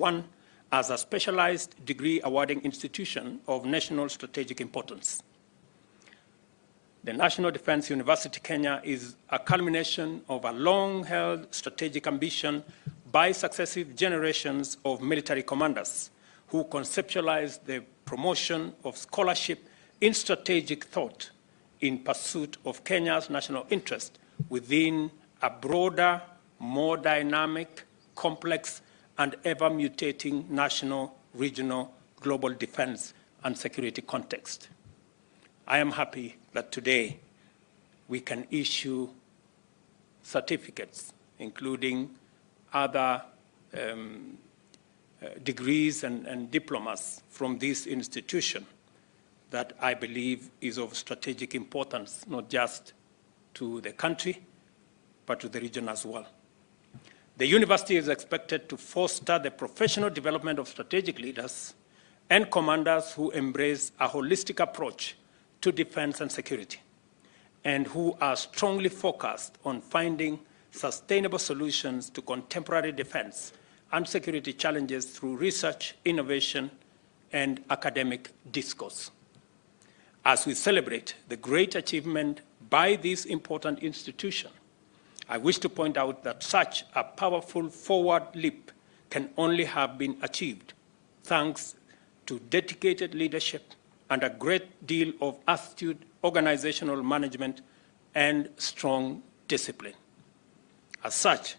2021 as a specialized degree awarding institution of national strategic importance. The National Defense University Kenya is a culmination of a long-held strategic ambition by successive generations of military commanders who conceptualized the promotion of scholarship in strategic thought in pursuit of Kenya's national interest within a broader, more dynamic, complex, and ever-mutating national, regional, global defense and security context. I am happy that today we can issue certificates, including other degrees and diplomas from this institution that I believe is of strategic importance, not just to the country, but to the region as well. The university is expected to foster the professional development of strategic leaders and commanders who embrace a holistic approach to defense and security, and who are strongly focused on finding sustainable solutions to contemporary defense and security challenges through research, innovation, and academic discourse. As we celebrate the great achievement by this important institution, I wish to point out that such a powerful forward leap can only have been achieved thanks to dedicated leadership and a great deal of astute organizational management and strong discipline. As such,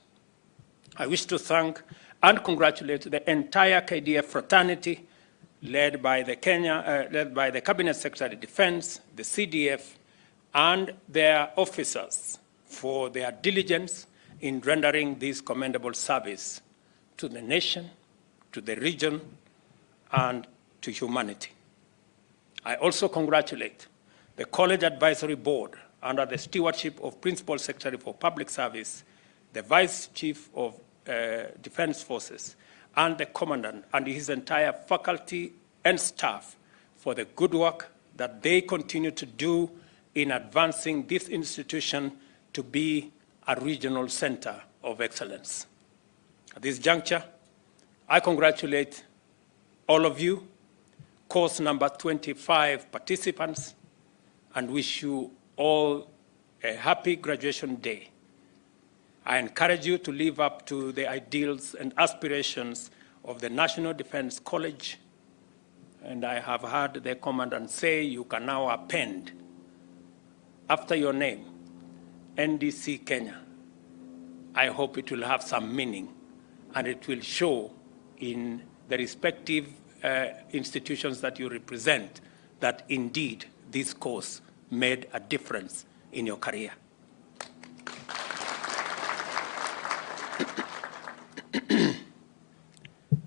I wish to thank and congratulate the entire KDF fraternity led by the Cabinet Secretary of Defense, the CDF, and their officers for their diligence in rendering this commendable service to the nation, to the region, and to humanity. I also congratulate the College Advisory Board under the stewardship of Principal Secretary for Public Service, the Vice Chief of Defense Forces, and the Commandant and his entire faculty and staff for the good work that they continue to do in advancing this institution to be a regional center of excellence. At this juncture, I congratulate all of you, course number 25 participants, and wish you all a happy graduation day. I encourage you to live up to the ideals and aspirations of the National Defense College, and I have heard the Commandant say you can now append after your name, NDC Kenya. I hope it will have some meaning and it will show in the respective institutions that you represent that indeed this course made a difference in your career.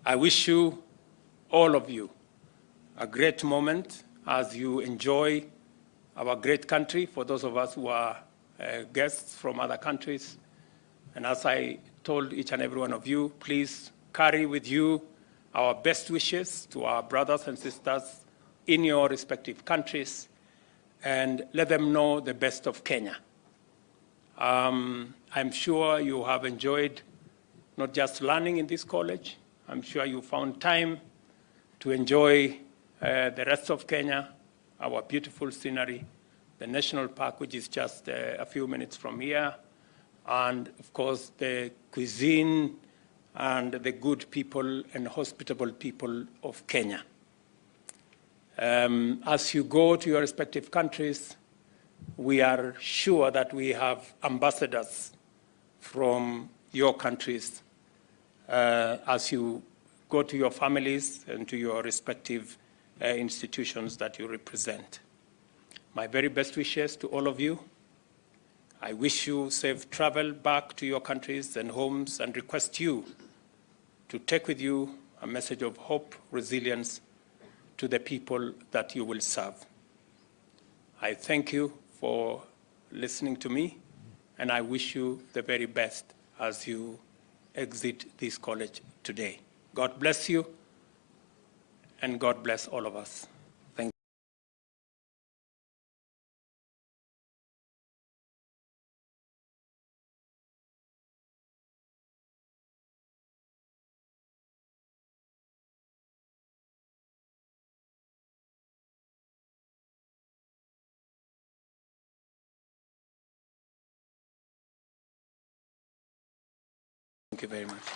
I wish you, all of you, a great moment as you enjoy our great country, for those of us who are guests from other countries. And as I told each and every one of you, please carry with you our best wishes to our brothers and sisters in your respective countries, and let them know the best of Kenya. I'm sure you have enjoyed not just learning in this college. I'm sure you found time to enjoy the rest of Kenya, our beautiful scenery, the national park, which is just a few minutes from here, and of course the cuisine and the good people and hospitable people of Kenya. As you go to your respective countries, we are sure that we have ambassadors from your countries as you go to your families and to your respective institutions that you represent. My very best wishes to all of you. I wish you safe travel back to your countries and homes, and request you to take with you a message of hope, resilience to the people that you will serve. I thank you for listening to me, and I wish you the very best as you exit this college today. God bless you, and God bless all of us. Thank you very much.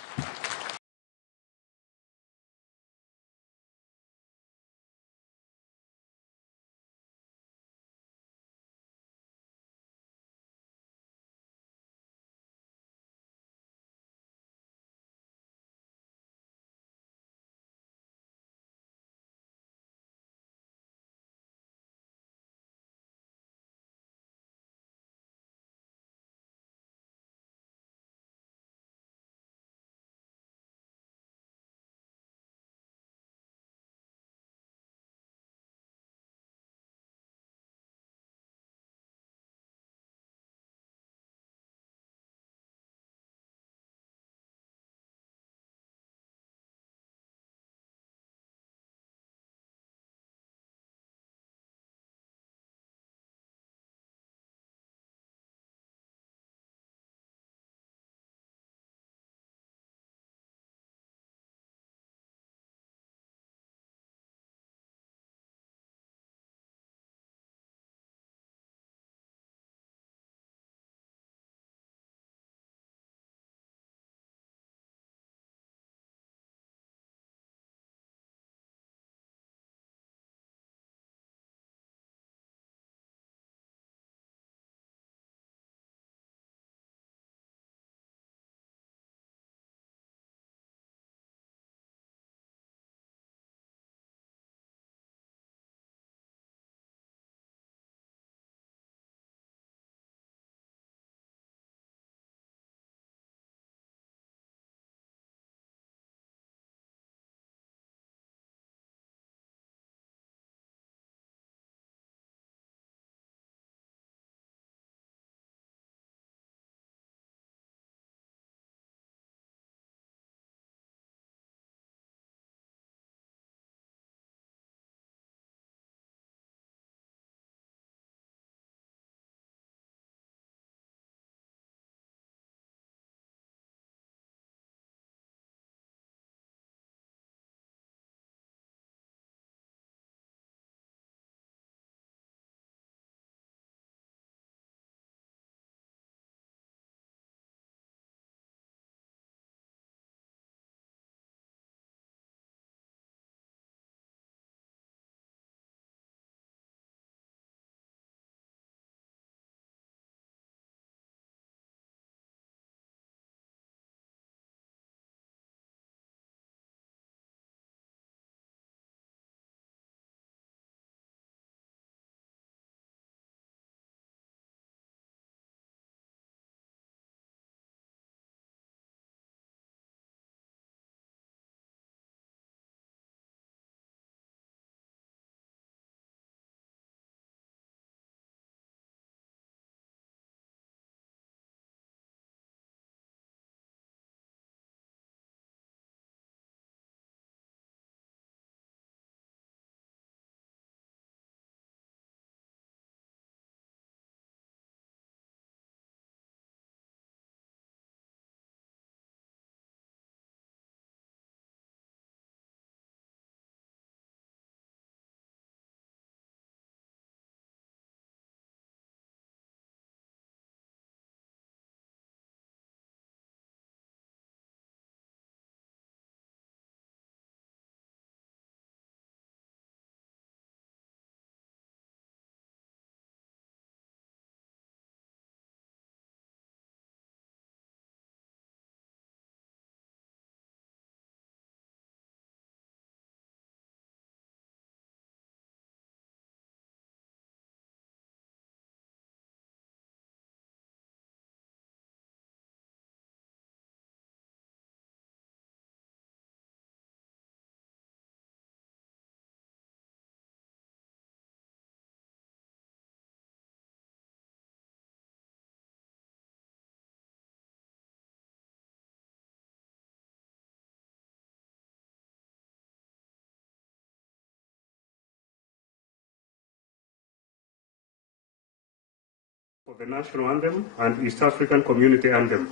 For the national anthem and East African community anthem.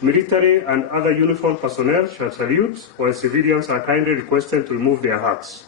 Military and other uniformed personnel shall salute, while civilians are kindly requested to remove their hats.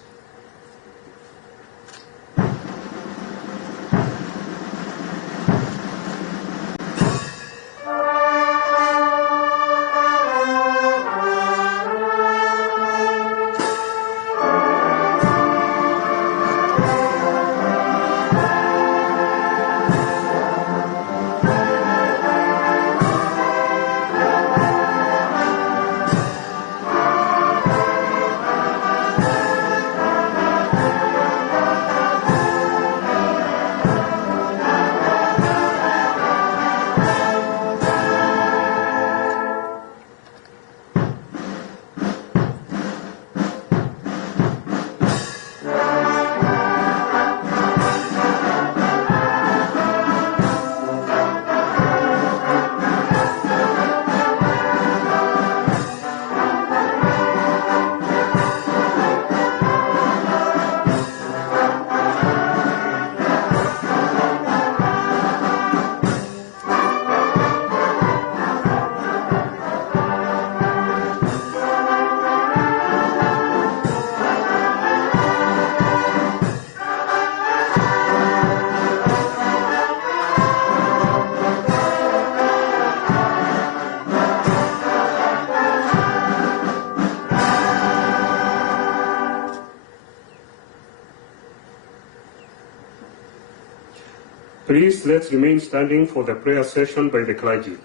Please let's remain standing for the prayer session by the clergy.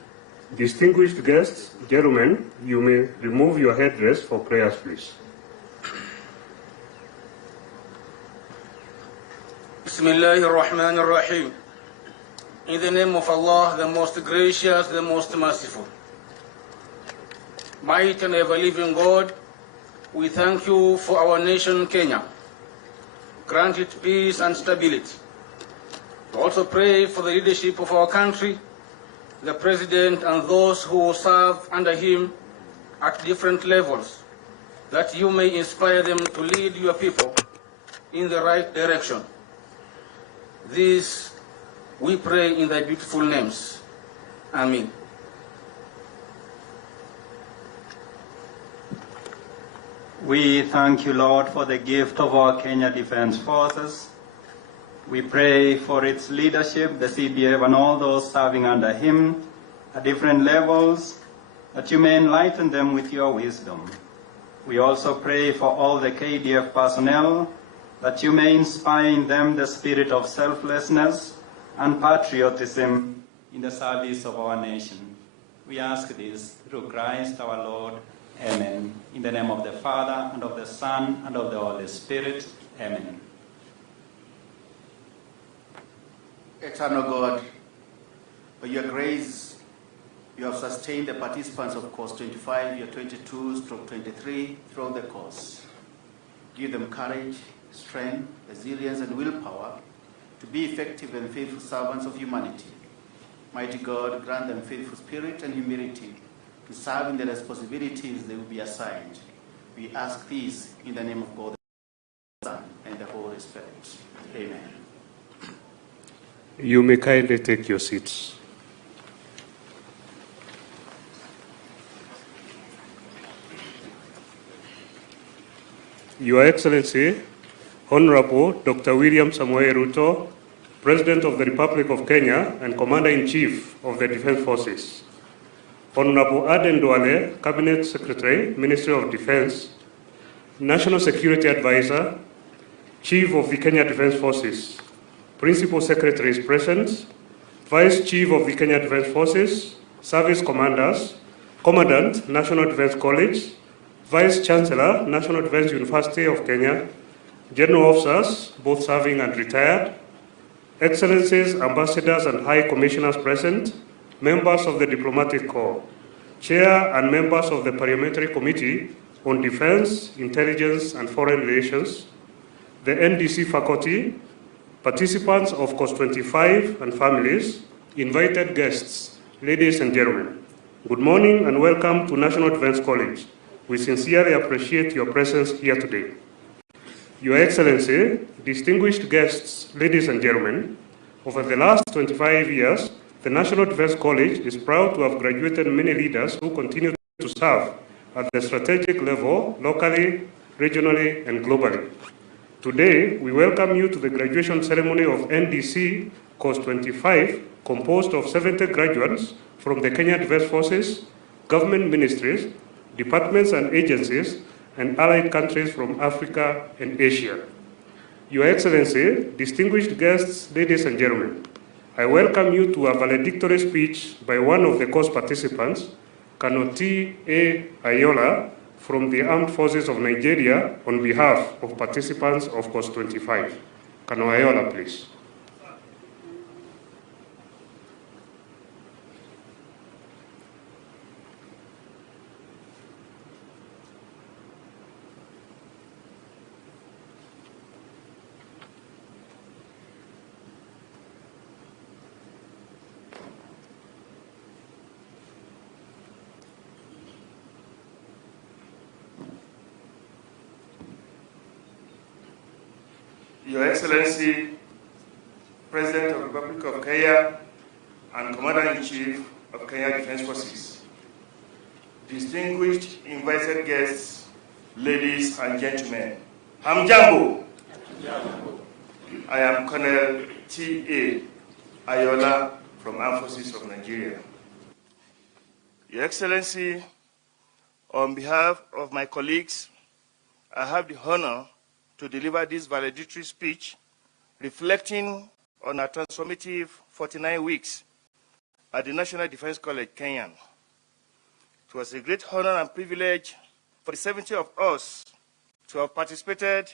Distinguished guests, gentlemen, you may remove your headdress for prayers, please. Bismillahir Rahmanir Rahim. In the name of Allah, the most gracious, the most merciful. Mighty and ever-living God, we thank you for our nation, Kenya. Grant it peace and stability. We also pray for the leadership of our country, the President and those who serve under him at different levels, that you may inspire them to lead your people in the right direction. This we pray in thy beautiful names. Amen. We thank you, Lord, for the gift of our Kenya Defense Forces. We pray for its leadership, the CDF, and all those serving under him at different levels, that you may enlighten them with your wisdom. We also pray for all the KDF personnel, that you may inspire in them the spirit of selflessness and patriotism in the service of our nation. We ask this through Christ our Lord. Amen. In the name of the Father, and of the Son, and of the Holy Spirit. Amen. Eternal God, by your grace, you have sustained the participants of course 25, year 22/23 throughout the course. Give them courage, strength, resilience, and willpower to be effective and faithful servants of humanity. Mighty God, grant them faithful spirit and humility to serve in the responsibilities they will be assigned. We ask this in the name of God, the Son, and the Holy Spirit. Amen. You may kindly take your seats. Your Excellency, Honorable Dr. William Samoei Ruto, President of the Republic of Kenya and Commander-in-Chief of the Defense Forces. Honorable Aden Duale, Cabinet Secretary, Ministry of Defense, National Security Advisor, Chief of the Kenya Defense Forces, Principal Secretary is present, Vice Chief of the Kenya Defense Forces, Service Commanders, Commandant, National Defense College, Vice Chancellor, National Defense University of Kenya, General Officers, both serving and retired, Excellencies, Ambassadors and High Commissioners present, members of the Diplomatic Corps, Chair and members of the Parliamentary Committee on Defense, Intelligence and Foreign Relations, the NDC faculty, participants of Course 25 and families, invited guests, ladies and gentlemen. Good morning and welcome to National Defense College. We sincerely appreciate your presence here today. Your Excellency, distinguished guests, ladies and gentlemen, over the last 25 years, the National Defense College is proud to have graduated many leaders who continue to serve at the strategic level, locally, regionally, and globally. Today, we welcome you to the graduation ceremony of NDC Course 25, composed of 70 graduates from the Kenya Defense Forces, government ministries, departments and agencies, and allied countries from Africa and Asia. Your Excellency, distinguished guests, ladies and gentlemen, I welcome you to a valedictory speech by one of the course participants, Kanoti A. Ayola, from the Armed Forces of Nigeria, on behalf of participants of Course 25. Kano Ayola, please. Your Excellency, President of the Republic of Kenya and Commander-in-Chief of Kenya Defense Forces, distinguished invited guests, ladies and gentlemen, Hamjambo. I am Colonel T.A. Ayola from Armed Forces of Nigeria. Your Excellency, on behalf of my colleagues, I have the honor to deliver this valedictory speech reflecting on our transformative 49 weeks at the National Defense College, Kenya. It was a great honor and privilege for the 70 of us to have participated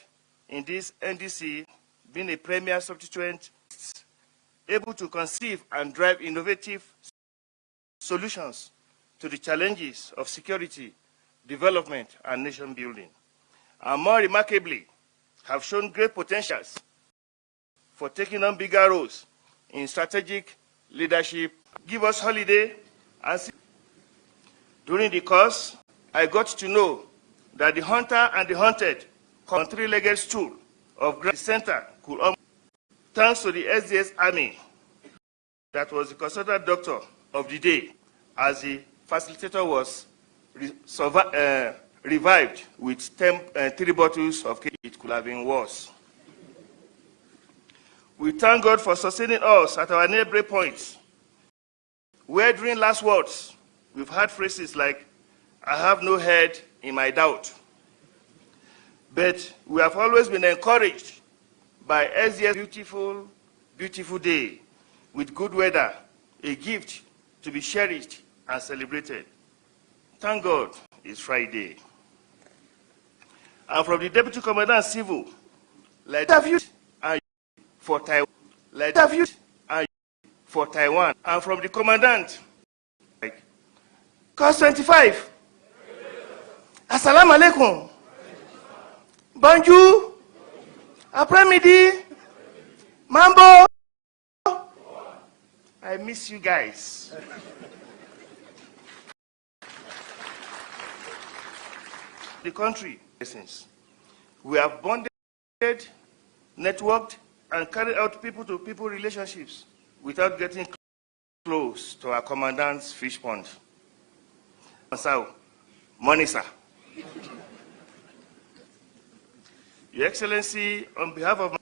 in this NDC, being a premier substituent, able to conceive and drive innovative solutions to the challenges of security, development, and nation building. And more remarkably, have shown great potentials for taking on bigger roles in strategic leadership. Give us holiday and during the course, I got to know that the hunter and the hunted on three-legged stool of Grand Center could almost, thanks to the SDS Army, that was the consultant doctor of the day, as the facilitator was revived with 3 bottles of cake. It could have been worse. We thank God for sustaining us at our neighboring points, where during last words, we've heard phrases like, I have no head in my doubt. But we have always been encouraged by SDS's beautiful, beautiful day with good weather, a gift to be cherished and celebrated. Thank God it's Friday. And from the Deputy Commandant Civil, let's have you for Taiwan. Let's have you for Taiwan. And from the Commandant, Cost 25. Assalamu alaikum. Bonjour. Après-midi. Mambo. I miss you guys. The country, we have bonded, networked, and carried out people-to-people relationships without getting close to our commandant's fish pond. So, morning, sir. Your Excellency, on behalf of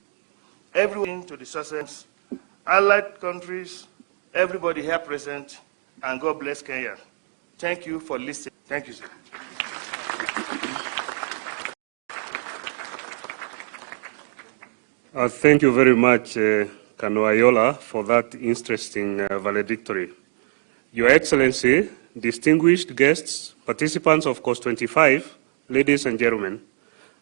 everyone to the success, allied countries, everybody here present, and God bless Kenya. Thank you for listening. Thank you, sir. Thank you very much, Kanuayola, for that interesting valedictory. Your Excellency, distinguished guests, participants of Course 25, ladies and gentlemen,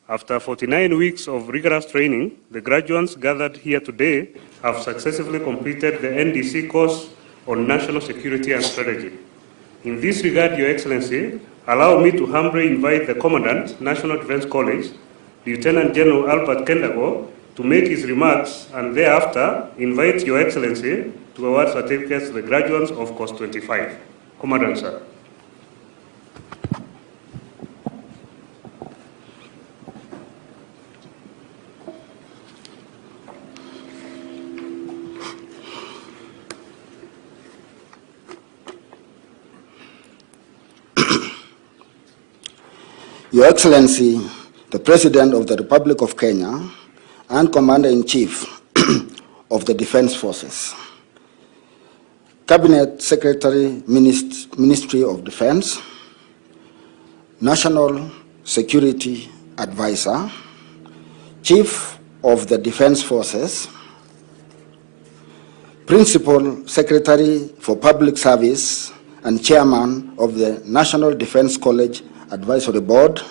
after 49 weeks of rigorous training, the graduates gathered here today have successfully completed the NDC course on national security and strategy. In this regard, Your Excellency, allow me to humbly invite the Commandant, National Defense College, Lieutenant General Albert Kendago, to make his remarks, and thereafter invite Your Excellency to award certificates to the graduates of Course 25. Commandant, sir. Your Excellency, the President of the Republic of Kenya and Commander-in-Chief of the Defense Forces, Cabinet Secretary, Ministry of Defense, National Security Advisor, Chief of the Defense Forces, Principal Secretary for Public Service and Chairman of the National Defense College Advisory Board,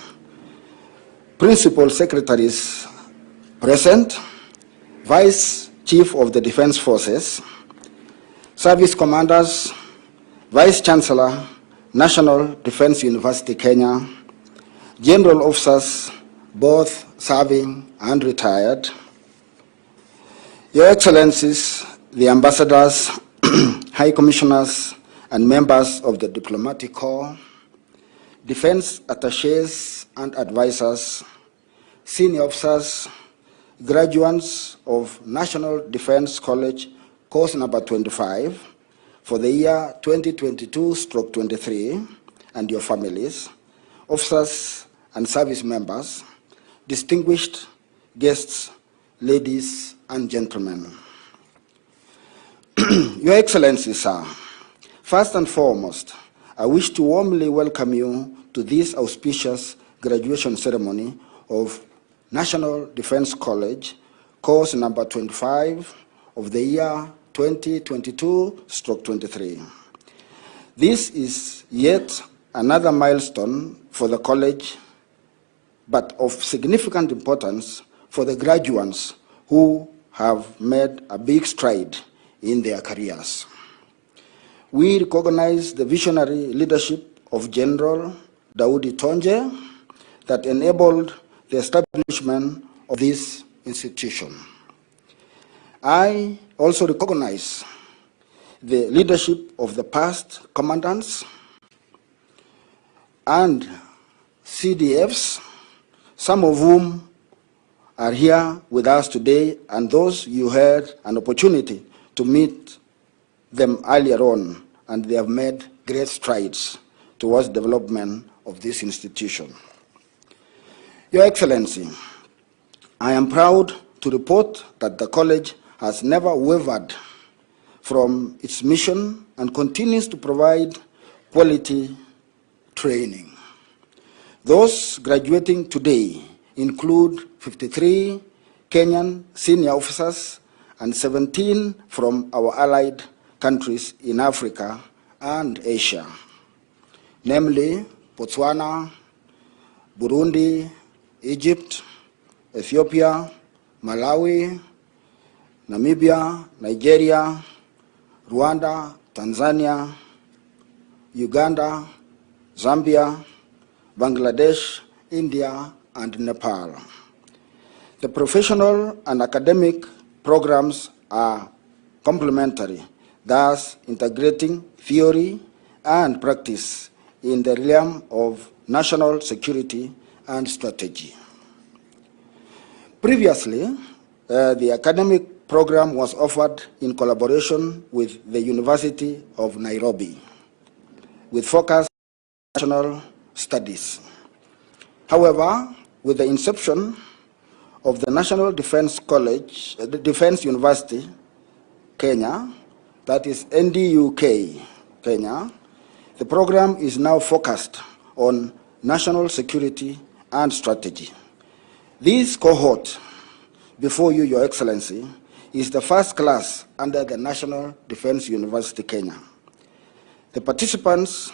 Principal Secretaries present, Vice Chief of the Defense Forces, Service Commanders, Vice Chancellor, National Defense University, Kenya, General Officers, both serving and retired, Your Excellencies, the Ambassadors, High Commissioners, and members of the Diplomatic Corps, Defense Attaches and Advisors, Senior Officers, graduates of National Defense College course number 25 for the year 2022/23, and your families, officers and service members, distinguished guests, ladies and gentlemen. Your Excellency, sir, first and foremost, I wish to warmly welcome you to this auspicious graduation ceremony of National Defense College, course number 25 of the year 2022/23. This is yet another milestone for the college, but of significant importance for the graduates who have made a big stride in their careers. We recognize the visionary leadership of General Daudi Tonje that enabled the establishment of this institution. I also recognize the leadership of the past commandants and CDFs, some of whom are here with us today, and those you had an opportunity to meet them earlier on, and they have made great strides towards development of this institution. Your Excellency, I am proud to report that the college has never wavered from its mission and continues to provide quality training. Those graduating today include 53 Kenyan senior officers and 17 from our allied countries in Africa and Asia, namely Botswana, Burundi, Egypt, Ethiopia, Malawi, Namibia, Nigeria, Rwanda, Tanzania, Uganda, Zambia, Bangladesh, India, and Nepal. The professional and academic programs are complementary, thus integrating theory and practice in the realm of national security and strategy. Previously, the academic program was offered in collaboration with the University of Nairobi, with focus on national studies. However, with the inception of the National Defense College, Defense University, Kenya, that is NDUK, Kenya, the program is now focused on national security and strategy. This cohort, before you, Your Excellency, is the first class under the National Defense University, Kenya. The participants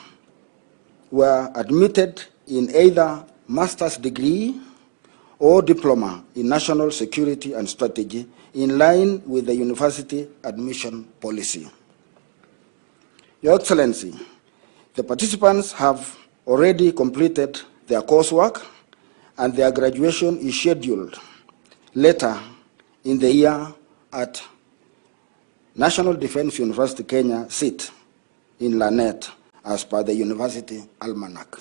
were admitted in either master's degree or diploma in national security and strategy in line with the university admission policy. Your Excellency, the participants have already completed their coursework and their graduation is scheduled later in the year at National Defense University Kenya SIT in Lanet as per the University Almanac.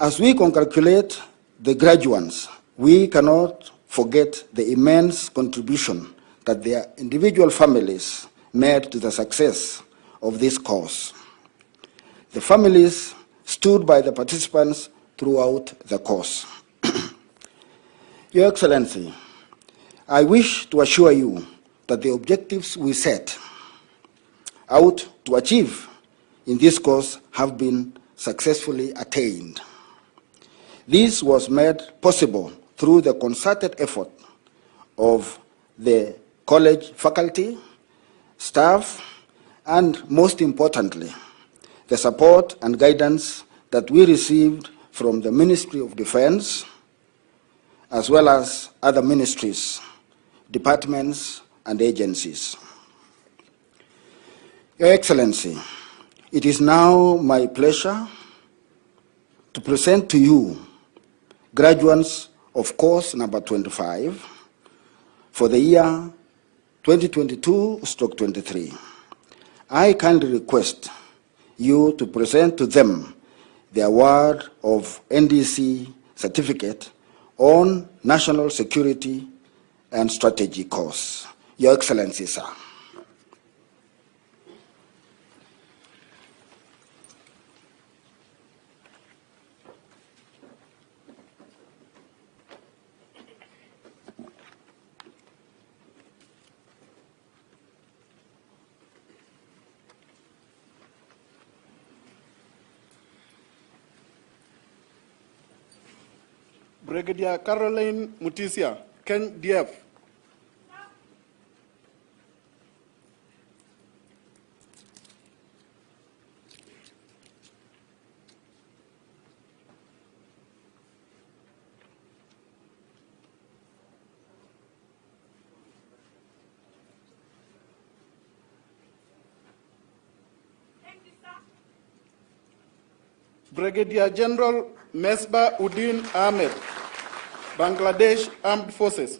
As we congratulate the graduates, we cannot forget the immense contribution that their individual families made to the success of this course. The families stood by the participants throughout the course. Your Excellency, I wish to assure you that the objectives we set out to achieve in this course have been successfully attained. This was made possible through the concerted effort of the college faculty, staff, and most importantly, the support and guidance that we received from the Ministry of Defense, as well as other ministries, departments, and agencies. Your Excellency, it is now my pleasure to present to you graduates of course number 25 for the year 2022/23. I kindly request you to present to them the award of NDC certificate on national security and strategy course. Your Excellency, sir. Brigadier Caroline Mutisia, Ken DF, Brigadier General Mesbah Uddin Ahmed, Bangladesh Armed Forces.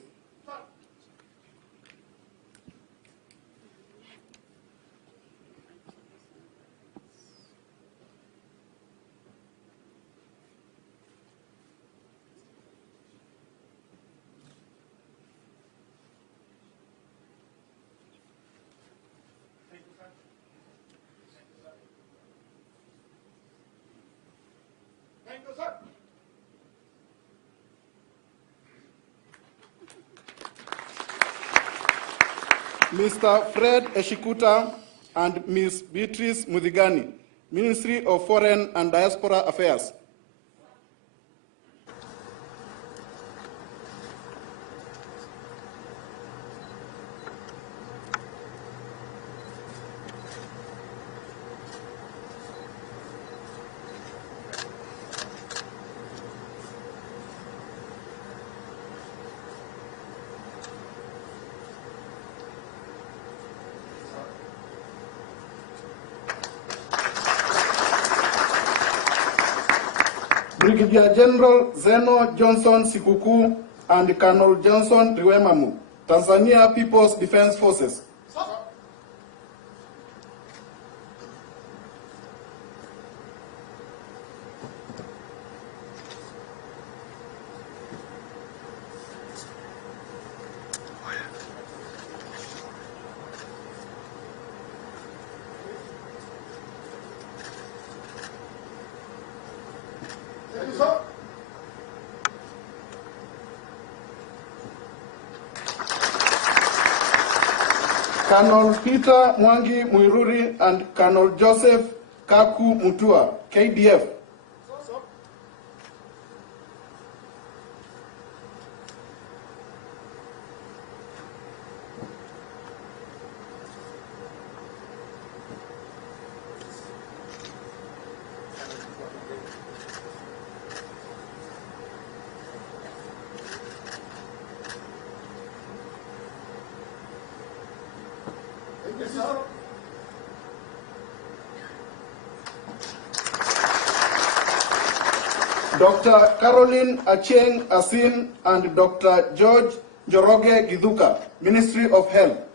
Mr. Fred Eshikuta and Ms. Beatrice Muthigani, Ministry of Foreign and Diaspora Affairs. Brigadier General Zeno Johnson Sikuku and Colonel Johnson Riwemamu, Tanzania People's Defense Forces. Colonel Peter Mwangi Muiruri and Colonel Joseph Kaku Mutua, KDF. Dr. Caroline Acheng Asin and Dr. George Njoroge Giduka, Ministry of Health.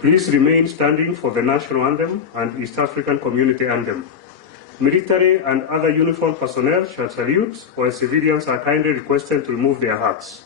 Please remain standing for the national anthem and East African Community Anthem. Military and other uniformed personnel shall salute, while civilians are kindly requested to remove their hats.